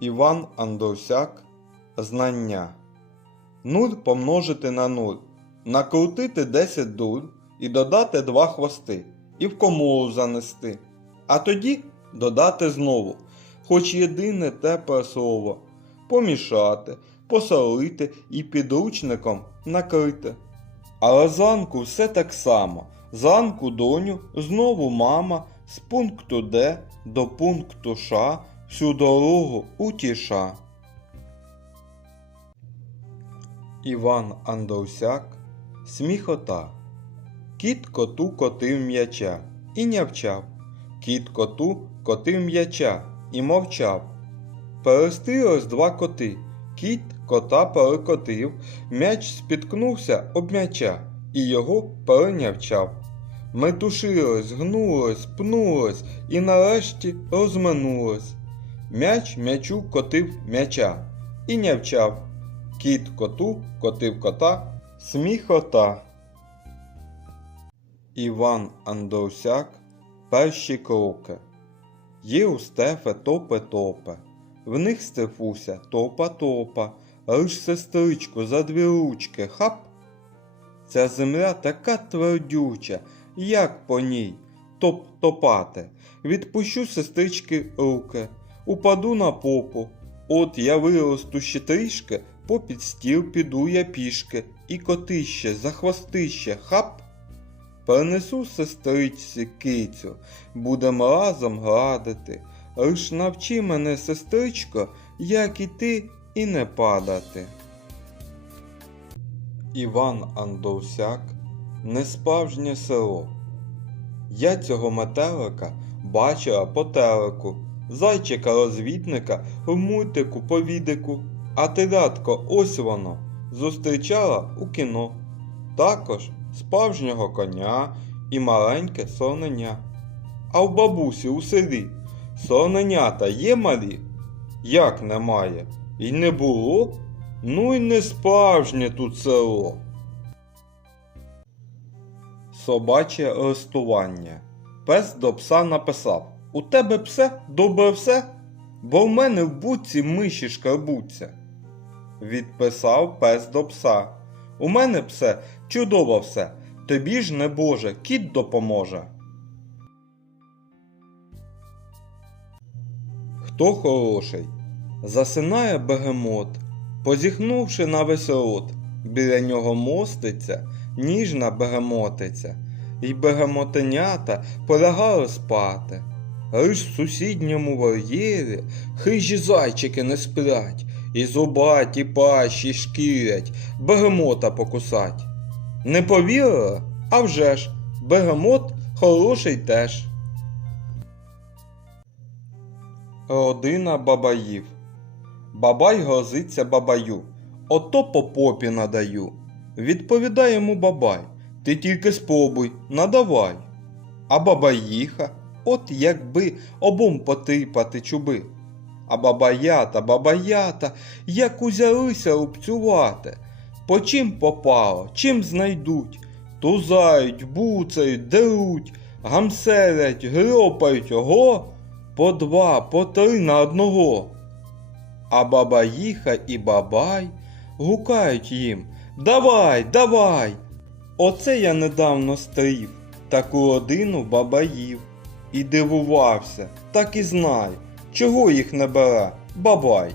Іван Андовсяк Знання. Нуль помножити на нуль, накрутити 10 дуль і додати два хвости, і в комору занести. А тоді додати знову, хоч єдине тепле слово, помішати, посолити і підручником накрити. Але зранку все так само. Зранку доню, знову мама, з пункту Д до пункту Ш всю дорогу утіша. Іван Андовсяк Сміхота. Кіт коту котив м'яча і нявчав. Кіт коту котив м'яча і мовчав. Перестрілось два коти. Кіт кота перекотив, м'яч спіткнувся об м'яча і його перенявчав. Метушилось, гнулось, пнулось і нарешті розминулось. М'яч м'ячу котив м'яча і нявчав. Кіт коту котив кота, сміхота. Іван Андовсяк Перші кроки. Є у стефе топе топе, в них стефуся топа топа, лиш сестричку за дві ручки хап. Ця земля така твердюча, як по ній топ-топати. Відпущу сестрички руки, упаду на попу. От я виросту ще трішки, попід стіл піду я пішки, і котище за хвостище хап. Перенесу сестричці кицю, будем разом гладити. Лиш навчи мене, сестричко, як іти і не падати. Іван Андовсяк Несправжнє село. Я цього метелика бачила по телеку, зайчика розвідника в мультику по відику, а телятко ось воно зустрічала у кіно. Також справжнього коня і маленьке соненя. А в бабусі у селі соненята є малі? Як немає? І не було? Ну й не справжнє тут село. Собаче листування. Пес до пса написав У тебе псе добре все? Бо в мене в буці миші шкарбуться. Відписав пес до пса. У мене псе чудово все. Тобі ж не Боже, кіт допоможе. Хто хороший? Засинає бегемот, позіхнувши на весь рот, біля нього моститься ніжна бегемотиця, і бегемотенята полягали спати. Лиш в сусідньому вольєрі хижі зайчики не сплять, і зубаті пащі шкірять, бегемота покусать. Не повірила? А вже ж, бегемот хороший теж. Родина бабаїв. Бабай грозиться бабаю. Ото по попі надаю. Відповідає йому бабай. Ти тільки спробуй, надавай. А бабаїха, от якби обом потипати чуби. А бабаята, бабаята, як узялися рубцювати. По чим попало, чим знайдуть, тузають, буцають, деруть, гамселять, гропають ого, по два, по три на одного. А бабаїха і бабай гукають їм Давай, давай. Оце я недавно стрів таку родину бабаїв. І дивувався, так і знай, чого їх не бере, бабай.